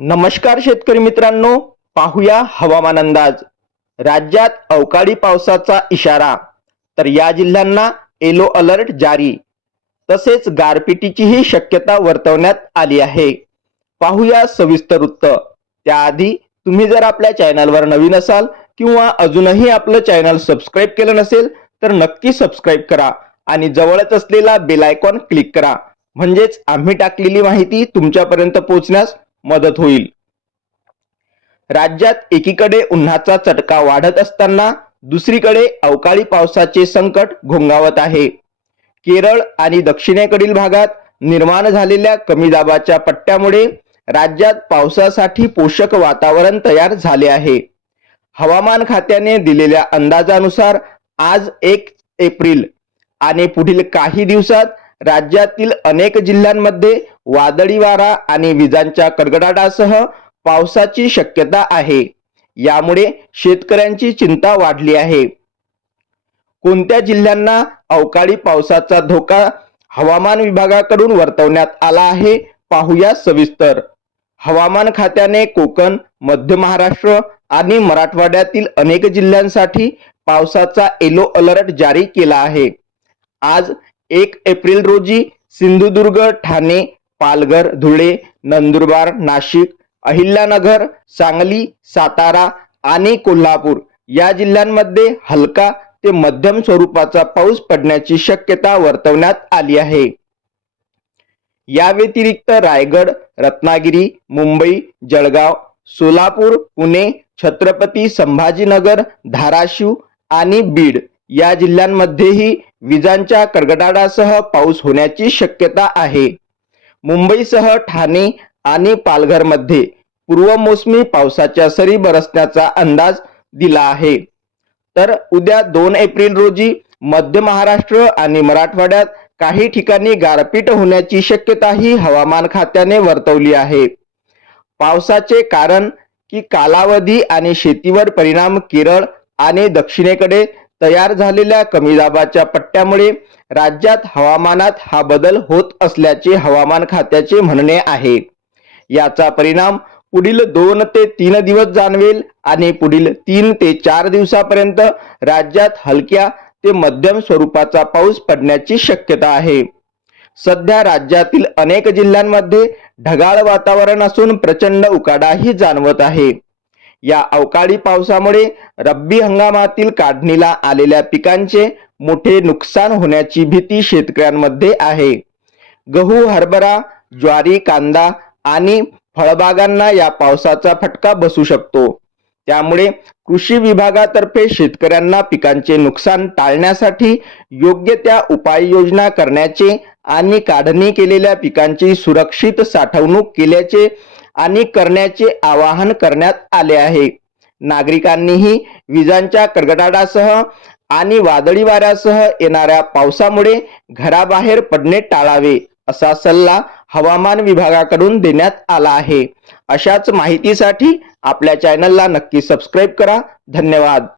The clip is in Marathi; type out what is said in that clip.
नमस्कार शेतकरी मित्रांनो पाहूया हवामान अंदाज. राज्यात अवकाळी पावसाचा इशारा. तर या जिल्ह्यांना येलो अलर्ट जारी. तसेच गारपिटीचीही शक्यता वर्तवण्यात आली आहे. पाहूया सविस्तर वृत्त. त्याआधी तुम्ही जर आपल्या चॅनलवर नवीन असाल किंवा अजूनही आपलं चॅनल सबस्क्राईब केलं नसेल तर नक्की सबस्क्राईब करा आणि जवळच असलेला बेल आयकॉन क्लिक करा. म्हणजेच आम्ही टाकलेली माहिती तुमच्यापर्यंत पोहोचण्यास मदत होईल. राज्यात एकीकडे उन्हाचा चटका वाढत असताना दुसरीकडे अवकाळी पावसाचे संकट घोंगावत आहे. केरळ आणि दक्षिणेकडील भागात निर्माण झालेल्या कमी दाबाच्या पट्ट्यामुळे राज्यात पावसासाठी पोषक वातावरण तयार झाले आहे. हवामान खात्याने दिलेल्या अंदाजानुसार आज एक एप्रिल आणि पुढील काही दिवसात राज्यातील अनेक जिल्ह्यांमध्ये वादळी वारा आणि विजांच्या कडकडाटासह पावसाची शक्यता आहे. यामुळे शेतकऱ्यांची चिंता वाढली आहे. कोणत्या जिल्ह्यांना अवकाळी पावसाचा धोका हवामान विभागाकडून वर्तवण्यात आला आहे पाहूया सविस्तर. हवामान खात्याने कोकण मध्य महाराष्ट्र आणि मराठवाड्यातील अनेक जिल्ह्यांसाठी पावसाचा येलो अलर्ट जारी केला आहे. आज एक एप्रिल रोजी सिंधुदुर्ग ठाणे पालघर धुळे नंदुरबार नाशिक अहिल्यानगर सांगली सातारा आणि कोल्हापूर या जिल्ह्यांमध्ये हलका ते मध्यम स्वरूपाचा पाऊस पडण्याची शक्यता वर्तवण्यात आली आहे. या व्यतिरिक्त रायगड रत्नागिरी मुंबई जळगाव सोलापूर पुणे छत्रपती संभाजीनगर धाराशिव आणि बीड या जिल्ह्यांमध्येही विजांच्या कडकडाटासह पाऊस होण्याची शक्यता आहे. मुंबईसह ठाणे आणि पालघरमध्ये पूर्वमोसमी पावसाच्या सरी बरसण्याचा अंदाज दिला आहे. तर उद्या दोन एप्रिल रोजी मध्य महाराष्ट्र आणि मराठवाड्यात काही ठिकाणी गारपीट होण्याची शक्यताही हवामान खात्याने वर्तवली आहे. पावसाचे कारण की कालावधी आणि शेतीवर परिणाम केरळ आणि दक्षिणेकडे तयार झालेल्या कमी दाबाच्या पट्ट्यामुळे राज्यात हवामानात हा बदल होत असल्याचे हवामान खात्याचे म्हणणे आहे. याचा परिणाम पुढील दोन ते तीन दिवस जाणवेल आणि पुढील तीन ते चार दिवसापर्यंत राज्यात हलक्या ते मध्यम स्वरूपाचा पाऊस पडण्याची शक्यता आहे. सध्या राज्यातील अनेक जिल्ह्यांमध्ये ढगाळ वातावरण असून प्रचंड उकाडाही जाणवत आहे. या अवकाळी पावसामुळे रब्बी हंगामातील काढणीला आलेल्या पिकांचे मोठे नुकसान होण्याची भीती शेतकऱ्यांमध्ये आहे. गहू हरभरा ज्वारी कांदा आणि फळबागांना या पावसाचा फटका बसू शकतो. त्यामुळे कृषी विभागातर्फे शेतकऱ्यांना पिकांचे नुकसान टाळण्यासाठी योग्य त्या उपाययोजना करण्याचे आणि काढणी केलेल्या पिकांची सुरक्षित साठवणूक केल्याचे आणि करण्याचे आवाहन करण्यात आले आहे. नागरिकांनीही विजांच्या कडकडाटासह आणि वादळी वाऱ्यासह येणाऱ्या पावसामुळे घराबाहेर पडणे टाळावे असा सल्ला हवामान विभागाकडून देण्यात आला आहे. अशाच माहितीसाठी आपल्या चॅनलला नक्की सबस्क्राईब करा. धन्यवाद.